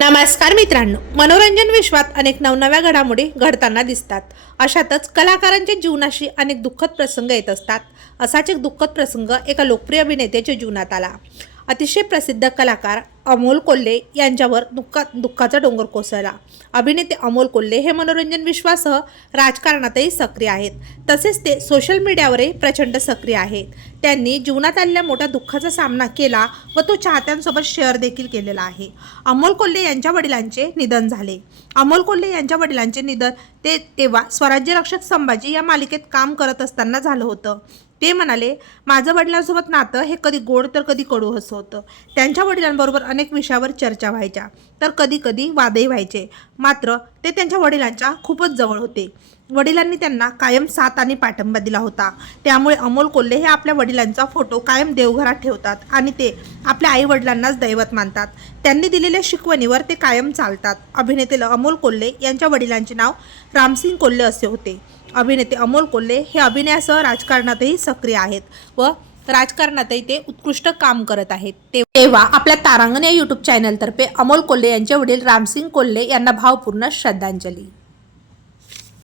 नमस्कार मित्रांनो मनोरंजन विश्वात अनेक नवनव्या घडामोडी घडताना दिसतात. अशातच कलाकारांच्या जीवनाशी अनेक दुःखद प्रसंग येत असतात. असाच एक दुःखद प्रसंग एका लोकप्रिय अभिनेत्याच्या जीवनात आला. अतिशय प्रसिद्ध कलाकार अमोल कोल्हे यांच्यावर दुःखा दुःखाचा डोंगर कोसळला. अभिनेते अमोल कोल्हे हे मनोरंजन विश्वासह राजकारणातही सक्रिय आहेत. तसेच ते सोशल मीडियावरही प्रचंड सक्रिय आहेत. त्यांनी जीवनात आलेल्या मोठ्या दुःखाचा सामना केला व तो चाहत्यांसोबत शेअर देखील केलेला आहे. अमोल कोल्हे यांच्या वडिलांचे निधन झाले. अमोल कोल्हे यांच्या वडिलांचे निधन ते तेव्हा स्वराज्य रक्षक संभाजी या मालिकेत काम करत असताना झालं होतं. ते म्हणाले माझं वडिलांसोबत नातं हे कधी गोड तर कधी कडू असं होतं. त्यांच्या वडिलांबरोबर अनेक विषयावर चर्चा व्हायच्या. तर कधी कधी वादही व्हायचे. मात्र ते त्यांच्या वडिलांच्या खूपच जवळ होते. वडिलांनी त्यांना कायम साथ आणि पाठिंबा दिला होता. त्यामुळे अमोल कोल्हे हे आपल्या वडिलांचा फोटो कायम देवघरात ठेवतात आणि ते आपल्या आई वडिलांनाच दैवत मानतात. त्यांनी दिलेल्या शिकवणीवर ते कायम चालतात. अभिनेते अमोल कोल्हे यांच्या वडिलांचे नाव रामसिंग कोल्हे असे होते. अभिनेते अमोल कोल्हे हे अभिनयासह राजकारणातही सक्रिय आहेत व राजकारणातही ते उत्कृष्ट काम करत आहेत. ते- तेव्हा आपल्या तारांगण या युट्यूब चॅनलतर्फे अमोल कोल्हे यांचे वडील रामसिंग कोल्हे यांना भावपूर्ण श्रद्धांजली.